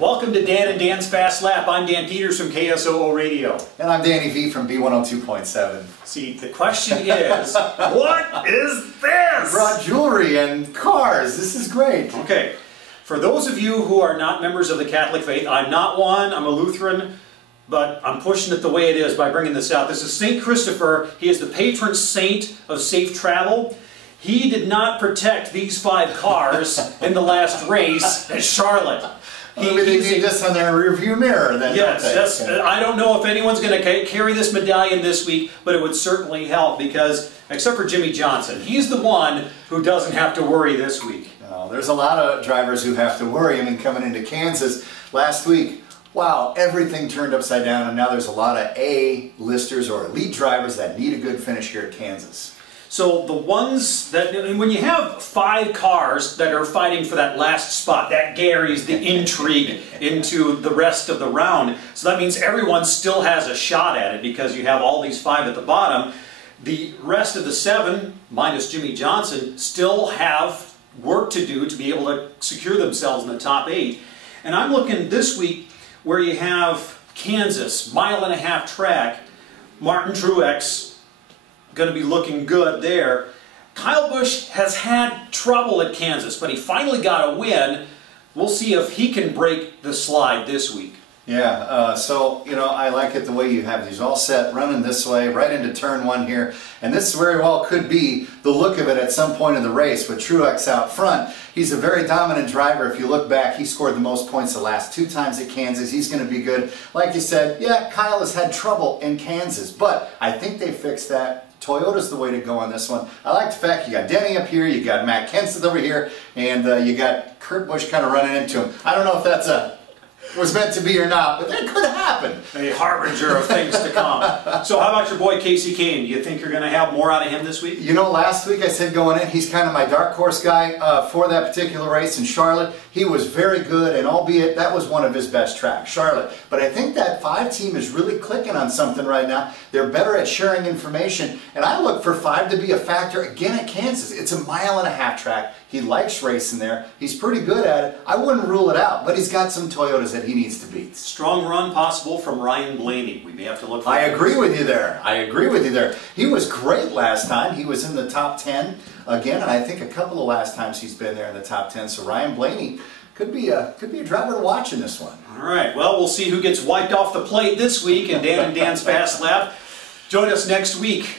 Welcome to Dan and Dan's Fast Lap. I'm Dan Peters from KSOO Radio. And I'm Danny V from B102.7. See, the question is, what is this? Brought jewelry and cars. This is great. Okay, for those of you who are not members of the Catholic faith, I'm not one, I'm a Lutheran, but I'm pushing it the way it is by bringing this out. This is St. Christopher. He is the patron saint of safe travel. He did not protect these 5 cars in the last race at Charlotte. Maybe they need this on their rearview mirror then. Yes, I don't know if anyone's going to carry this medallion this week, but it would certainly help because, except for Jimmy Johnson, he's the one who doesn't have to worry this week. No, there's a lot of drivers who have to worry. I mean, coming into Kansas last week, wow, everything turned upside down, and now there's a lot of A-listers or elite drivers that need a good finish here at Kansas. So the ones that, when you have 5 cars that are fighting for that last spot, that carries the intrigue into the rest of the round. So that means everyone still has a shot at it because you have all these 5 at the bottom. The rest of the 7, minus Jimmy Johnson, still have work to do to be able to secure themselves in the top 8. And I'm looking this week where you have Kansas, 1.5 mile track, Martin Truex, going to be looking good there. Kyle Busch has had trouble at Kansas, but he finally got a win. We'll see if he can break the slide this week. Yeah, so, you know, I like it the way you have these all set, running this way, right into turn 1 here. And this very well could be the look of it at some point in the race with Truex out front. He's a very dominant driver. If you look back, he scored the most points the last 2 times at Kansas. He's going to be good. Like you said, yeah, Kyle has had trouble in Kansas, but I think they fixed that. Toyota's the way to go on this one. I like the fact you got Denny up here, you got Matt Kenseth over here, and you got Kurt Busch kind of running into him. I don't know if that's was meant to be or not, but that could happen. A harbinger of things to come. So how about your boy Casey Kane? Do you think you're going to have more out of him this week? You know, last week I said going in, he's kind of my dark horse guy for that particular race in Charlotte. He was very good, and albeit that was one of his best tracks, Charlotte. But I think that 5 team is really clicking on something right now. They're better at sharing information, and I look for 5 to be a factor again at Kansas. It's a 1.5 mile track. He likes racing there. He's pretty good at it. I wouldn't rule it out, but he's got some Toyotas that he needs to beat. Strong run possible from Ryan Blaney. We may have to look for I agree with you there. I agree with you there. He was great last time. He was in the top 10 again, and I think a couple of last times he's been there in the top 10. So Ryan Blaney could be a driver to watch in this one. All right. Well, we'll see who gets wiped off the plate this week in Dan and Dan's Fast Lap. Join us next week